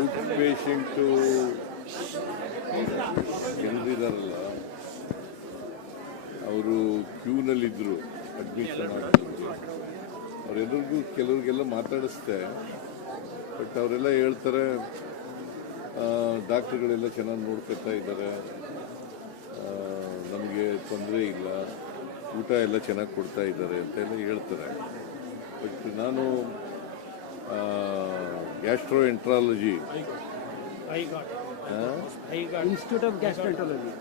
Out patient ಕೆಲದಿದಾರಲ್ಲ, ಅವರು ಕ್ಯೂನಲ್ಲಿದ್ದರು admission ಆಗಿದ್ರು. ಅವರೆಲ್ಲರಿಗೂ ಕೆಲವ್ರಿಗೆಲ್ಲ ಮಾತಾಡಿಸ್ದೆ. ಬಟ್ ಅವರೆಲ್ಲ ಹೇಳ್ತಾರೆ ಡಾಕ್ಟ್ರುಗಳೆಲ್ಲ ಚೆನ್ನಾಗಿ ನೋಡ್ಕೊತಾ ಇದ್ದಾರೆ, ನಮಗೆ ತೊಂದರೆ ಇಲ್ಲ, ಊಟ ಎಲ್ಲ ಚೆನ್ನಾಗಿ ಕೊಡ್ತಾ ಇದ್ದಾರೆ ಅಂತೆಲ್ಲ ಹೇಳ್ತಾರೆ. ಬಟ್ ನಾನು gastro enterology institute of gastroenterology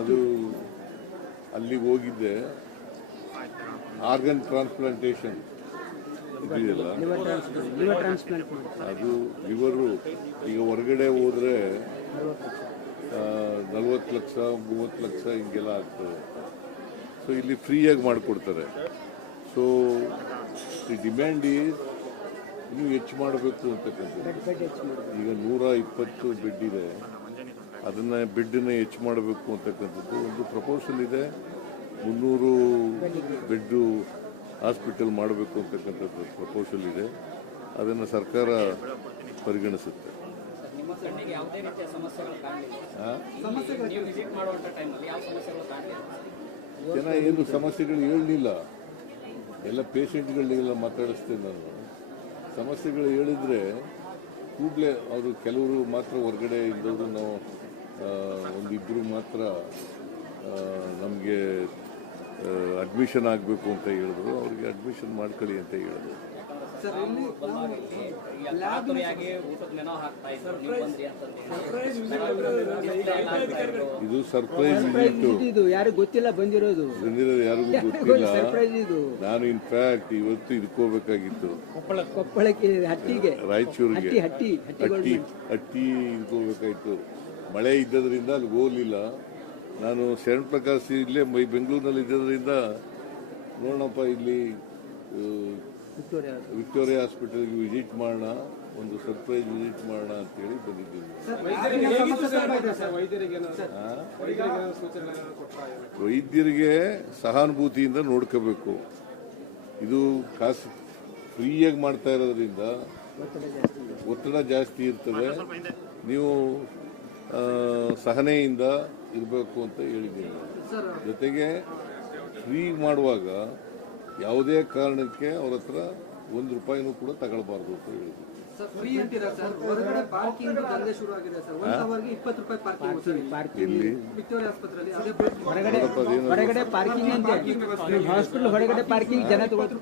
ಅದು ಅಲ್ಲಿಗೆ ಹೋಗಿದ್ದೆ. ಆರ್ಗನ್ ಟ್ರಾನ್ಸ್ಪ್ಲಾಂಟೇಷನ್ ಇದೆಯಲ್ಲ, ಲಿವರ್ ಟ್ರಾನ್ಸ್ಪ್ಲಾಂಟ್ ಅದು ಲಿವರು ಈಗ ಹೊರಗಡೆ ಹೋದರೆ 40 ಲಕ್ಷ 30 ಲಕ್ಷ ಹಿಂಗೆಲ್ಲ ಆಗ್ತದೆ. ಸೊ ಇಲ್ಲಿ ಫ್ರೀಯಾಗಿ ಮಾಡಿಕೊಡ್ತಾರೆ. ಸೊ ದಿ ಡಿಮ್ಯಾಂಡ್ ಈಸ್ ಇನ್ನೂ ಹೆಚ್ಚು ಮಾಡಬೇಕು ಅಂತಕ್ಕಂಥದ್ದು. ಈಗ 120 ಬೆಡ್ ಇದೆ, ಅದನ್ನು ಬೆಡ್ಡನ್ನು ಹೆಚ್ಚು ಮಾಡಬೇಕು ಅಂತಕ್ಕಂಥದ್ದು ಒಂದು ಪ್ರಪೋಸಲ್ ಇದೆ. 300 ಬೆಡ್ಡು ಹಾಸ್ಪಿಟಲ್ ಮಾಡಬೇಕು ಅಂತಕ್ಕಂಥದ್ದು ಪ್ರಪೋಸಲ್ ಇದೆ. ಅದನ್ನು ಸರ್ಕಾರ ಪರಿಗಣಿಸುತ್ತೆ. ಜನ ಏನು ಸಮಸ್ಯೆಗಳು ಹೇಳಲಿಲ್ಲ, ಎಲ್ಲ ಪೇಷಂಟ್ಗಳಿಗೆಲ್ಲ ಮಾತಾಡಿಸ್ತೇನೆ ನಾನು. ಸಮಸ್ಯೆಗಳು ಹೇಳಿದರೆ ಕೂಡಲೇ ಅವರು ಕೆಲವರು ಮಾತ್ರ ಹೊರಗಡೆ ಇದ್ದವರು, ನಾವು ಒಂದಿಬ್ಬರು ಮಾತ್ರ ನಮಗೆ ಅಡ್ಮಿಷನ್ ಆಗಬೇಕು ಅಂತ ಹೇಳಿದ್ರು. ಅವ್ರಿಗೆ ಅಡ್ಮಿಷನ್ ಮಾಡ್ಕೊಳ್ಳಿ ಅಂತ ಹೇಳಿದ್ರು. ಇದು ಸರ್ಪ್ರೈಸ್ ವಿಸಿಟ್, ಯಾರಿಗೂ ಗೊತ್ತಿಲ್ಲ, ಬಂದಿರೋದು ಯಾರಿಗೂ ಗೊತ್ತಿಲ್ಲ. ನಾನು ಇನ್ಫ್ಯಾಕ್ಟ್ ಇವತ್ತು ಇದಕ್ಕೋಗ್ಬೇಕಾಗಿತ್ತು, ಕೊಪ್ಪಳಕ್ಕೆ, ಹಟ್ಟಿಗೆ, ರಾಯಚೂರಿಗೆ ಹಟ್ಟಿ ಇದಕ್ಕೋಗ್ಬೇಕಾಗಿತ್ತು. ಮಳೆ ಇದ್ದದ್ರಿಂದ ಅಲ್ಲಿಗೆ ಹೋಗ್ಲಿಲ್ಲ. ನಾನು ಶರಣ್ ಪ್ರಕಾಶ್ ಇಲ್ಲೇ ಬೆಂಗಳೂರಿನಲ್ಲಿ ಇದ್ದದ್ರಿಂದ ನೋಡೋಣಪ್ಪ ಇಲ್ಲಿ ವಿಕ್ಟೋರಿಯಾ ಹಾಸ್ಪಿಟಲ್ಗೆ ವಿಸಿಟ್ ಮಾಡೋಣ, ಒಂದು ಸರ್ಪ್ರೈಸ್ ವಿಸಿಟ್ ಮಾಡೋಣ ಅಂತೇಳಿ ಬಂದಿದ್ದೀನಿ. ವೈದ್ಯರಿಗೆ ಸಹಾನುಭೂತಿಯಿಂದ ನೋಡ್ಕೋಬೇಕು. ಇದು ಕಾಸು ಫ್ರೀಯಾಗಿ ಮಾಡ್ತಾ ಇರೋದ್ರಿಂದ ಒತ್ತಡ ಜಾಸ್ತಿ ಇರ್ತದೆ. ನೀವು ಸಹನೆಯಿಂದ ಇರಬೇಕು ಅಂತ ಹೇಳಿದ್ದೀನಿ. ಜೊತೆಗೆ ಫ್ರೀ ಮಾಡುವಾಗ ಯಾವುದೇ ಕಾರಣಕ್ಕೆ ಅವ್ರ ಹತ್ರ ₹1 ಕೂಡ ತಗೊಳ್ಬಾರ್ದು ಅಂತ ಹೇಳಿದ್ದೀನಿ. ಇಲ್ಲಿ ಹೊರಗಡೆ ಪಾರ್ಕಿಂಗ್ ಅಂತ ಹಾಸ್ಪಿಟಲ್ ಹೊರಗಡೆ ಪಾರ್ಕಿಂಗ್ ಜನ ತಗೊಳ್ತಾರೆ.